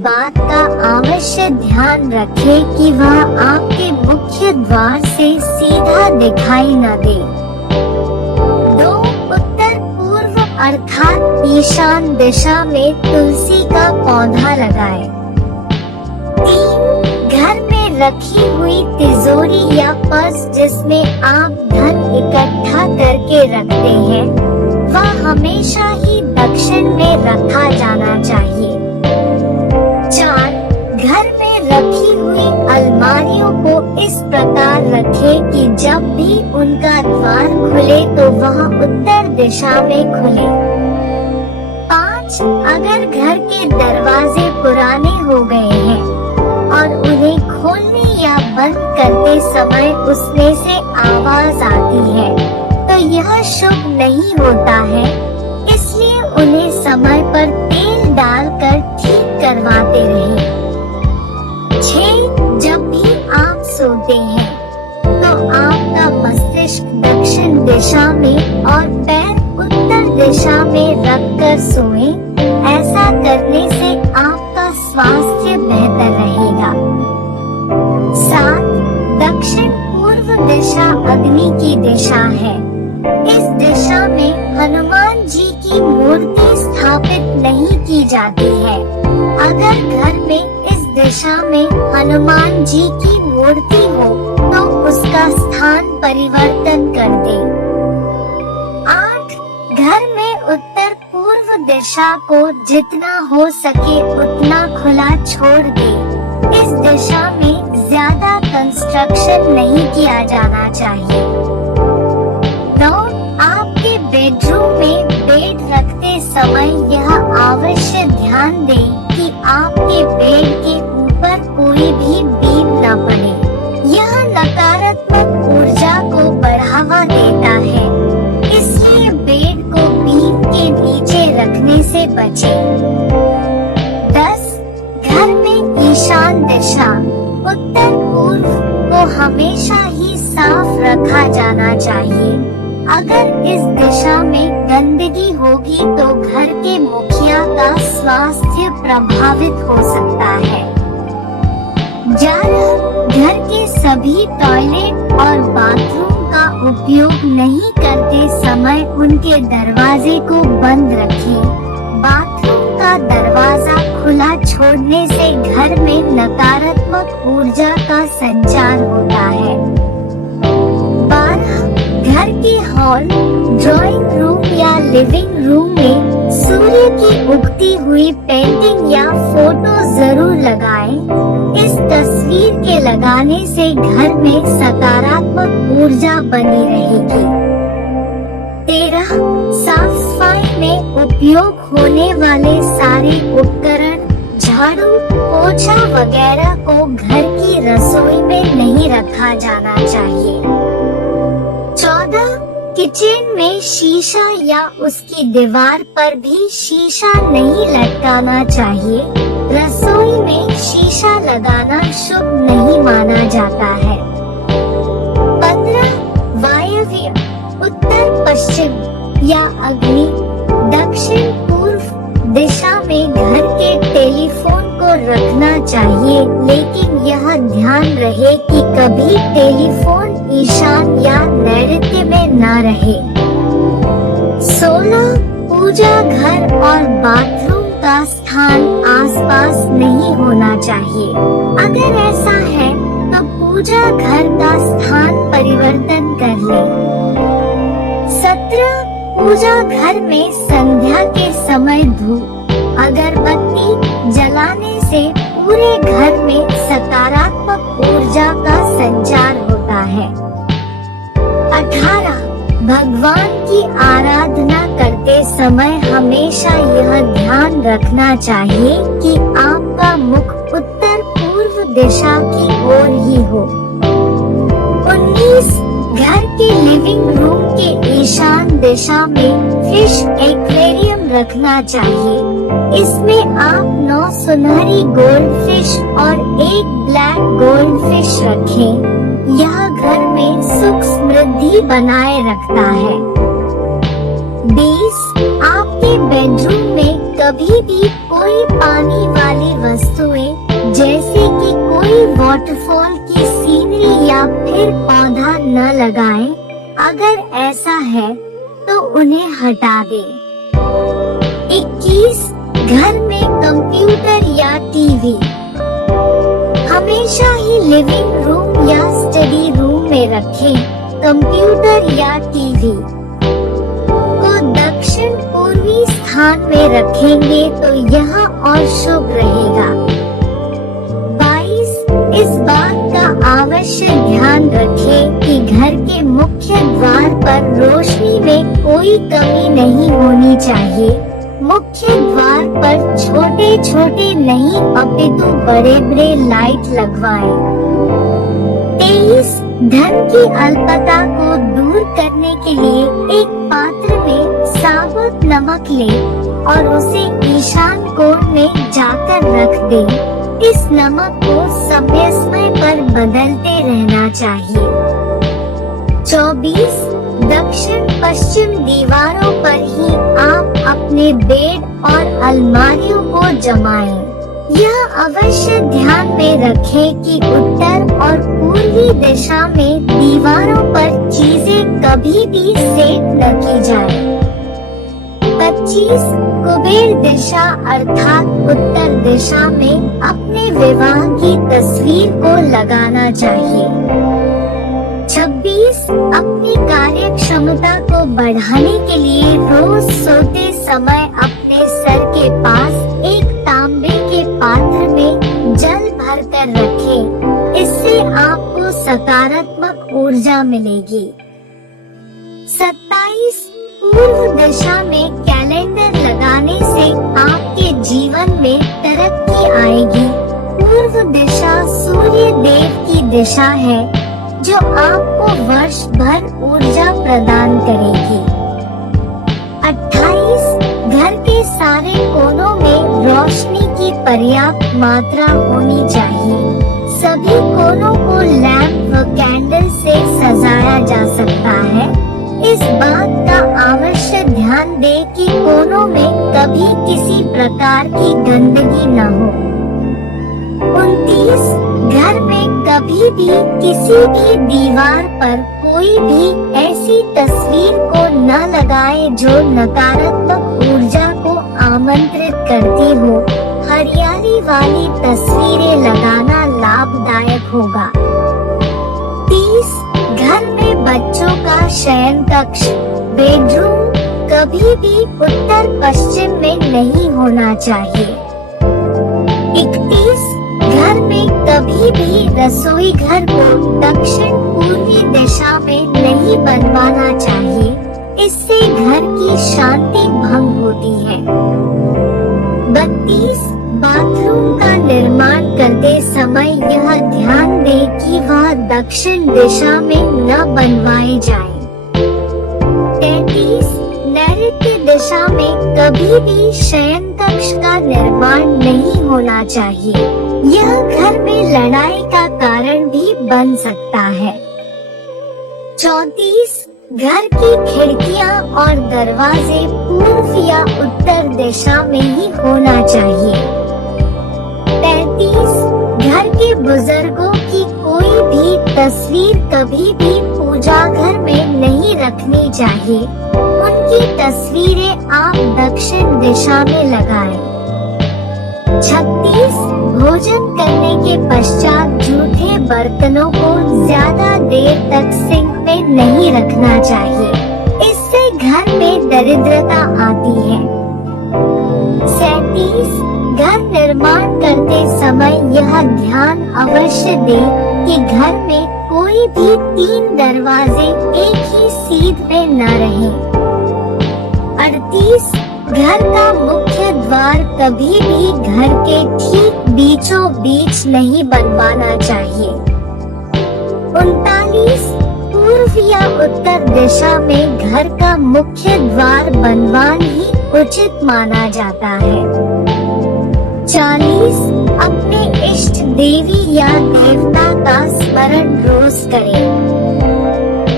बात का अवश्य ध्यान रखें कि वह आपके मुख्य द्वार से सीधा दिखाई न दे। 2. उत्तर पूर्व अर्थात ईशान दिशा में तुलसी का पौधा लगाएं। 3. घर में रखी हुई तिजोरी या पर्स जिसमें आप धन इकट्ठा करके रखते हैं, वह हमेशा ही दक्षिण में रखा जाना चाहिए। 4. घर में रखी हुई अलमारियों को इस प्रकार रखें कि जब भी उनका द्वार खुले तो वह उत्तर दिशा में खुले। 5. अगर घर के दरवाजे पुराने हो गए हैं और उन्हें खोलने या बंद करते समय उसमें से आवाज आती है, तो यह शुभ नहीं होता है, इसलिए उन्हें समय पर तेल डालकर ठीक करवाते रहें। 6. जब भी आप सोते हैं तो आपका मस्तिष्क दक्षिण दिशा में और पैर उत्तर दिशा में रखकर सोएं। ऐसा करने से आपका स्वास्थ्य बेहतर रहेगा। 7. दक्षिण पूर्व दिशा अग्नि की दिशा है। इस दिशा में हनुमान जी की मूर्ति स्थापित नहीं की जाती है। अगर घर में इस दिशा में हनुमान जी की मूर्ति हो तो उसका स्थान परिवर्तन कर दें। 8. घर में उत्तर पूर्व दिशा को जितना हो सके उतना खुला छोड़ दें। इस दिशा में ज्यादा कंस्ट्रक्शन नहीं किया जाना चाहिए। 9. आपके बेडरूम में बेड रखते समय यह अवश्य ध्यान दें कि आपके बेड के ऊपर कोई भी बीम न पड़े। यह नकारात्मक ऊर्जा को बढ़ावा देता है, इसलिए बेड को बीम के नीचे रखने से बचें। 10. घर में ईशान दिशा उत्तर पूर्व को हमेशा ही साफ रखा जाना चाहिए। अगर इस दिशा में गंदगी होगी तो घर के मुखिया का स्वास्थ्य प्रभावित हो सकता है। 11. घर के सभी टॉयलेट और बाथरूम का उपयोग नहीं करते समय उनके दरवाजे को बंद रखें। बाथरूम का दरवाजा खुला छोड़ने से घर में नकारात्मक ऊर्जा का संचार होता है। 12. घर के हॉल, ड्राइंग रूम या लिविंग रूम में सूर्य की उगती हुई पेंटिंग या फोटो जरूर लगाएं। इस तस्वीर के लगाने से घर में सकारात्मक ऊर्जा बनी रहेगी। 13. साफ सफाई में उपयोग होने वाले सारे उपकरण, झाड़ू, पोछा वगैरह को घर की रसोई में नहीं रखा जाना चाहिए। 14. किचन में शीशा या उसकी दीवार पर भी शीशा नहीं लटकाना चाहिए। रसोई में शीशा लगाना शुभ नहीं माना जाता है। 15. वायव्य, उत्तर पश्चिम या अग्नि, दक्षिण पूर्व दिशा में घर के टेलीफोन को रखना चाहिए, लेकिन यह ध्यान रहे कि कभी टेलीफोन ईशान या नैऋत्य में न रहे। 16. पूजा घर और बाथरूम का स्थान आसपास नहीं होना चाहिए। अगर ऐसा है तो पूजा घर का स्थान परिवर्तन कर लें। 17. पूजा घर में संध्या के समय धूप, अगरबत्ती जलाने से पूरे घर में सकारात्मक ऊर्जा का संचार होता है। 18. भगवान की आराधना करते समय हमेशा यह ध्यान रखना चाहिए कि आपका मुख उत्तर पूर्व दिशा की ओर ही हो। 19. घर के लिविंग रूम के ईशान दिशा में फिश एक्वेरियम रखना चाहिए। इसमें आप 9 सुनहरी गोल्ड फिश और 1 ब्लैक गोल्ड फिश रखें। यह घर में सुख समृद्धि बनाए रखता है। 20. आपके बेडरूम में कभी भी कोई पानी वाली वस्तु वाटरफॉल की सीनरी या फिर पौधा न लगाएं। अगर ऐसा है तो उन्हें हटा दें। 21. घर में कंप्यूटर या टीवी। हमेशा ही लिविंग रूम या स्टडी रूम में रखें। कंप्यूटर या टीवी को दक्षिण पूर्वी स्थान में रखेंगे तो यह और शुभ रहेगा। 22. इस बात का आवश्यक ध्यान रखें कि घर के मुख्य द्वार पर रोशनी में कोई कमी नहीं होनी चाहिए। मुख्य द्वार पर छोटे छोटे नहीं अपितु बड़े बड़े लाइट लगवाएं। 23. धन की अल्पता को दूर करने के लिए एक पात्र में साबुत नमक लें और उसे ईशान कोण में जाकर रख दें। इस नमक को समय समय पर बदलते रहना चाहिए। 24. दक्षिण पश्चिम दीवारों पर ही आप अपने बेड और अलमारियों को जमाएं। यह अवश्य ध्यान में रखें कि उत्तर और पूर्वी दिशा में दीवारों पर चीजें कभी भी सेट न की जाए। 25. कुबेर दिशा अर्थात उत्तर दिशा में अपने विवाह की तस्वीर को लगाना चाहिए। 26. अपनी कार्य क्षमता को बढ़ाने के लिए रोज सोते समय अपने सर के पास एक तांबे के पात्र में जल भरकर रखें। इससे आपको सकारात्मक ऊर्जा मिलेगी। 27. पूर्व दिशा में कैलेंडर लगाने से आपके जीवन में तरक्की आएगी। पूर्व दिशा सूर्य देव की दिशा है जो आपको वर्ष भर ऊर्जा प्रदान करेगी। 28. घर के सारे कोनों में रोशनी की पर्याप्त मात्रा होनी चाहिए। सभी कोनों को लैंप व कैंडल से सजाया जा सकता है। इस बात का अवश्य ध्यान दें कि कोनों में कभी किसी प्रकार की गंदगी न हो। 29. घर में कभी भी किसी भी दीवार पर कोई भी ऐसी तस्वीर को न लगाए जो नकारात्मक ऊर्जा को आमंत्रित करती हो। हरियाली वाली तस्वीरें लगाना लाभदायक होगा। 30. घर में बच्चों का शयन कक्ष बेडरूम कभी भी उत्तर पश्चिम में नहीं होना चाहिए। 31. घर में कभी भी रसोई घर को दक्षिण पूर्वी दिशा में नहीं बनवाना चाहिए। इससे घर की शांति भंग होती है। 32. बाथरूम का निर्माण करते समय यह ध्यान दें कि वह दक्षिण दिशा में न बनवाए जाए। 33. नैऋत्य दिशा में कभी भी शयन कक्ष का निर्माण नहीं होना चाहिए। यह घर में लड़ाई का कारण भी बन सकता है। 34. घर की खिड़कियां और दरवाजे पूर्व या उत्तर दिशा में ही होना चाहिए। 35. घर के बुजुर्गों की कोई भी तस्वीर कभी भी पूजा घर में नहीं रखनी चाहिए। उनकी तस्वीरें आप दक्षिण दिशा में लगाएं। 36. भोजन करने के पश्चात जूठे बर्तनों को ज्यादा देर तक सिंक में नहीं रखना चाहिए। इससे घर में दरिद्रता आती है। 37. घर निर्माण करते समय यह ध्यान अवश्य दें कि घर में कोई भी 3 दरवाजे एक ही सीध पे न रहें। 38. घर का मुख्य द्वार कभी भी घर के ठीक बीचों बीच नहीं बनवाना चाहिए। 39. पूर्व या उत्तर दिशा में घर का मुख्य द्वार बनवाना ही उचित माना जाता है। 40. अपने इष्ट देवी या देवता का स्मरण रोज करें।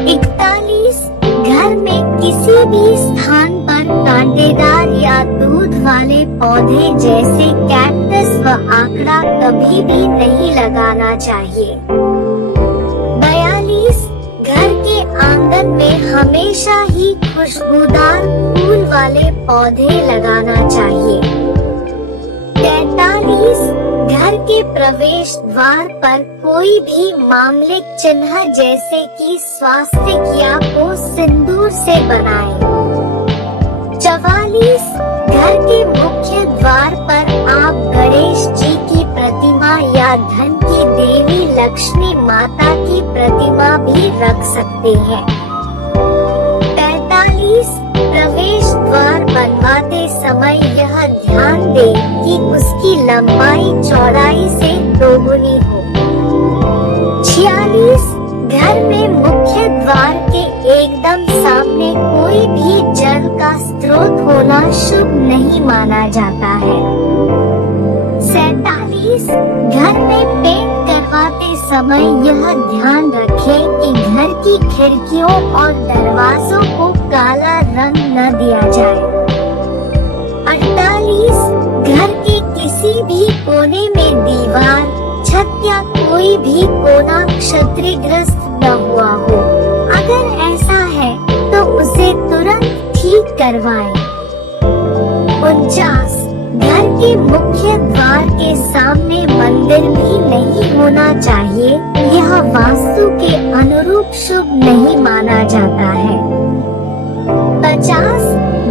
41. घर में किसी भी स्थान पर कांटेदार या दूध वाले पौधे जैसे कैक्टस व आकड़ा कभी भी नहीं लगाना चाहिए। 42 घर के आंगन में हमेशा ही खुशबूदार फूल वाले पौधे लगाना चाहिए। 43 घर के प्रवेश द्वार पर कोई भी मांगलिक चिन्ह जैसे कि स्वास्तिक को सिंदूर से बनाएं। 44 घर के मुख्य द्वार पर आप गणेश जी की प्रतिमा या धन की देवी लक्ष्मी माता की प्रतिमा भी रख सकते हैं। 45 प्रवेश द्वार बनवाते समय यह ध्यान दें कि उसकी लंबाई चौड़ाई से दोगुनी हो। 46 घर में मुख्य द्वार के एकदम सामने कोई भी जल का स्रोत होना शुभ नहीं माना जाता है। 47 घर में पेंट करवाते समय यह ध्यान रखें कि घर की खिड़कियों और दरवाजों को काला रंग न दिया जाए। 48 घर के किसी भी कोने में दीवार, छत या कोई भी कोना क्षतिग्रस्त न हुआ हो। अगर ऐसा है तो उसे तुरंत ठीक करवाएं। 49 घर के मुख्य द्वार के सामने मंदिर भी नहीं होना चाहिए। यह वास्तु के अनुरूप शुभ नहीं माना जाता है। 50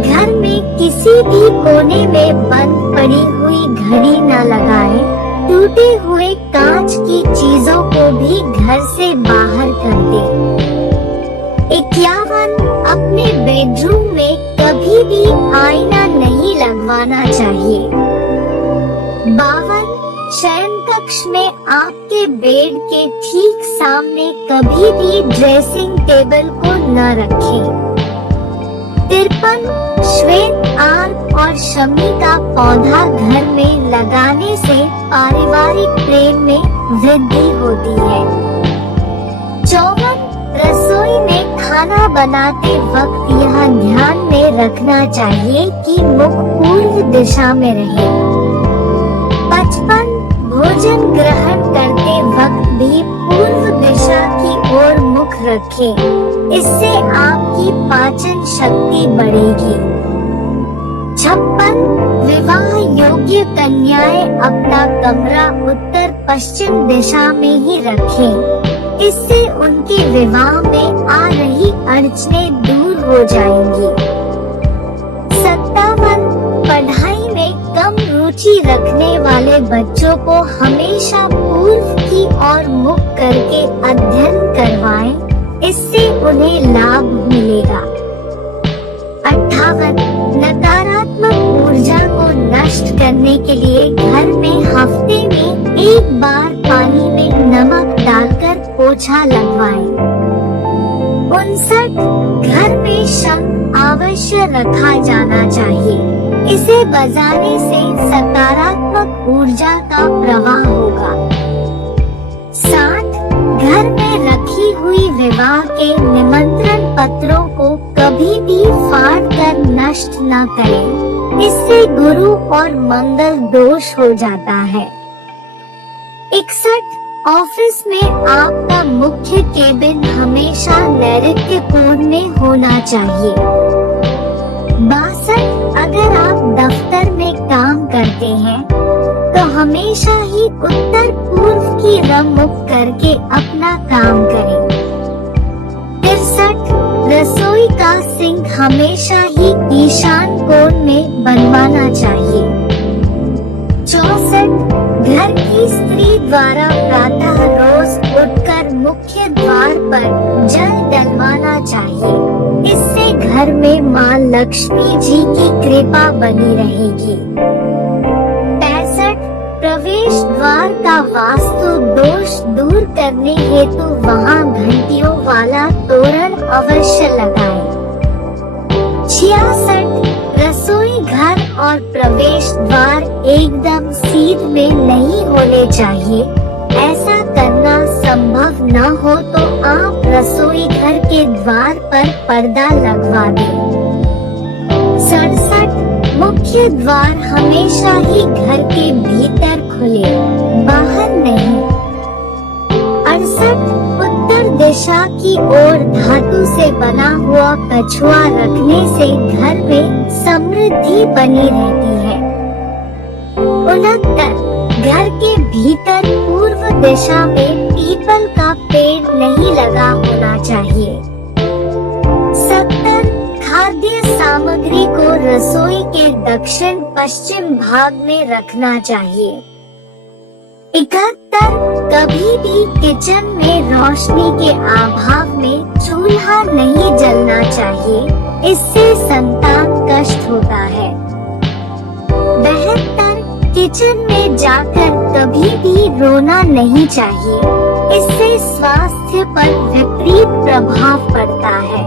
घर में किसी भी कोने में बंद पड़ी हुई घड़ी न लगाएं। टूटे हुए कांच की चीजों को भी घर से बाहर कर दें। 51 अपने बेडरूम में कभी भी आईना नहीं लगवाना चाहिए। 52 शयन कक्ष में आपके बेड के ठीक सामने कभी भी ड्रेसिंग टेबल को न रखें। 53 श्वेत आर्क और शमी का पौधा घर में लगाने से पारिवारिक प्रेम में वृद्धि होती है। 54 रसोई में खाना बनाते वक्त यह ध्यान में रखना चाहिए कि मुख पूर्व दिशा में रहे। 55 भोजन ग्रहण करते वक्त भी पूर्व दिशा की ओर मुख रखें। इससे आपकी पाचन शक्ति बढ़ेगी। 56 विवाह योग्य कन्याएं अपना कमरा उत्तर पश्चिम दिशा में ही रखें। इससे उनके विवाह में आ रही अड़चनें दूर हो जाएंगी। 57 पढ़ाई में कम रुचि रखने वाले बच्चों को हमेशा पूर्व की ओर मुख करके अध्ययन करवाएं। इससे उन्हें लाभ मिलेगा। 58 नकारात्मक ऊर्जा को नष्ट करने के लिए घर में हफ्ते में एक बार पानी में नमक डालकर पोछा लगवाएं। 59 घर में शंख अवश्य रखा जाना चाहिए। इसे बजाने से सकारात्मक ऊर्जा का प्रवाह होगा। 60 घर में रखी हुई विवाह के निमंत्रण पत्रों को कभी भी फाड़ कर नष्ट न करें। इससे गुरु और मंगल दोष हो जाता है। 61 ऑफिस में आपका मुख्य केबिन हमेशा नैऋत्यपूर्ण में होना चाहिए। 62 अगर आप दफ्तर में काम करते हैं तो हमेशा ही उत्तर पूर्व की मुख करके अपना काम करें। 63 रसोई का सिंक हमेशा ही ईशान कोण में बनवाना चाहिए। 64 घर की स्त्री द्वारा प्रातः रोज उठकर मुख्य द्वार पर जल डलवाना चाहिए। इससे घर में मां लक्ष्मी जी की कृपा बनी रहेगी। 65 प्रवेश द्वार का वास्तु दोष दूर करने हेतु वहां घंटियों वाला तोरण अवश्य लगाएं। 66 रसोई घर और प्रवेश द्वार एकदम सीध में नहीं होने चाहिए। ऐसा करना संभव न हो तो आप रसोई घर के द्वार पर पर्दा लगवा दें। 67 मुख्य द्वार हमेशा ही घर के भीतर खुले, बाहर नहीं। 68 उत्तर दिशा की ओर धातु से बना हुआ कछुआ रखने से घर में समृद्धि बनी रहती है। 69 घर के भीतर पूर्व दिशा में पीपल का पेड़ नहीं लगा होना चाहिए। 70 खाद्य सामग्री को रसोई के दक्षिण पश्चिम भाग में रखना चाहिए। 71 कभी भी किचन में रोशनी के अभाव में चूल्हा नहीं जलना चाहिए, इससे संतान कष्ट होता है। 72 किचन में जाकर कभी भी रोना नहीं चाहिए, इससे स्वास्थ्य पर विपरीत प्रभाव पड़ता है।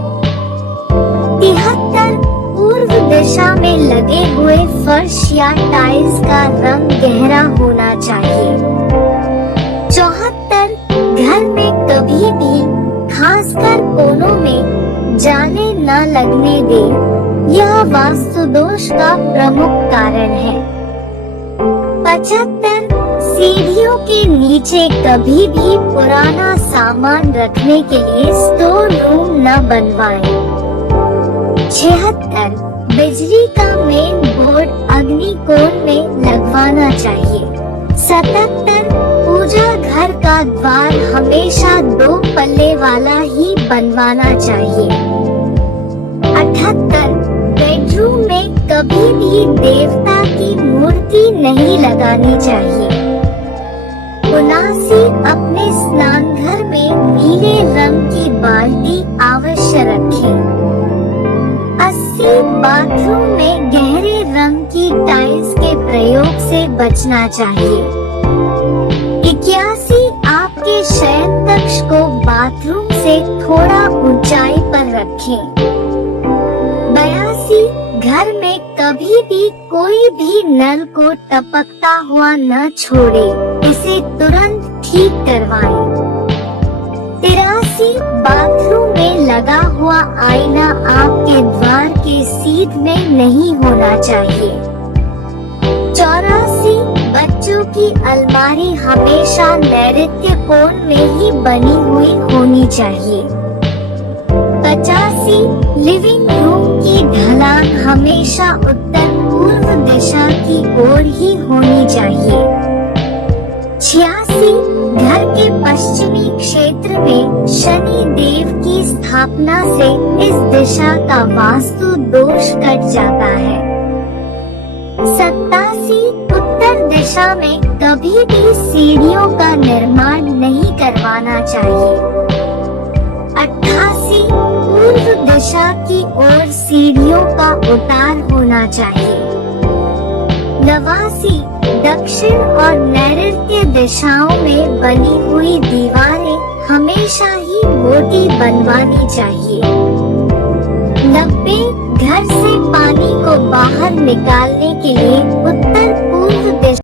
73 पूर्व दिशा में लगे हुए फर्श या टाइल्स का रंग गहरा होना चाहिए। 74 घर में कभी भी खासकर कोनों में जाले न लगने दे, यह वास्तु दोष का प्रमुख कारण है। 75 सीढ़ियों के नीचे कभी भी पुराना सामान रखने के लिए स्टोर रूम न बनवाएं। 76 बिजली का मेन बोर्ड अग्निकोण में लगवाना चाहिए। 77 पूजा घर का द्वार हमेशा 2 पल्ले वाला ही बनवाना चाहिए। 78 बेडरूम में कभी भी देवता की मूर्ति नहीं लगानी चाहिए। 79 अपने स्नानघर में नीले रंग की बाल्टी अवश्य रखें। 80 बाथरूम में गहरे रंग की टाइल्स के प्रयोग से बचना चाहिए। 81 आपके शयन कक्ष को बाथरूम से थोड़ा ऊंचाई पर रखें। 82 घर में कभी भी कोई भी नल को टपकता हुआ न छोड़े, इसे तुरंत ठीक करवाएं। 83 बाथरूम में लगा हुआ आईना आपके द्वार के सीध में नहीं होना चाहिए। 84 बच्चों की अलमारी हमेशा नैऋत्य कोण में ही बनी हुई होनी चाहिए। 85 लिविंग रूम की ढलान हमेशा उत्तर पूर्व दिशा की ओर ही होनी चाहिए। 86 घर के पश्चिमी क्षेत्र में शनि देव की स्थापना से इस दिशा का वास्तु दोष कट जाता है। 87 उत्तर दिशा में कभी भी सीढ़ियों का निर्माण नहीं करवाना चाहिए। 88 पूर्व दिशा की ओर सीढ़ियों का उतार होना चाहिए। 89 दक्षिण और नैऋत्य दिशाओं में बनी हुई दीवारें हमेशा ही मोटी बनवानी चाहिए। 90 घर से पानी को बाहर निकालने के लिए उत्तर पूर्व दिशा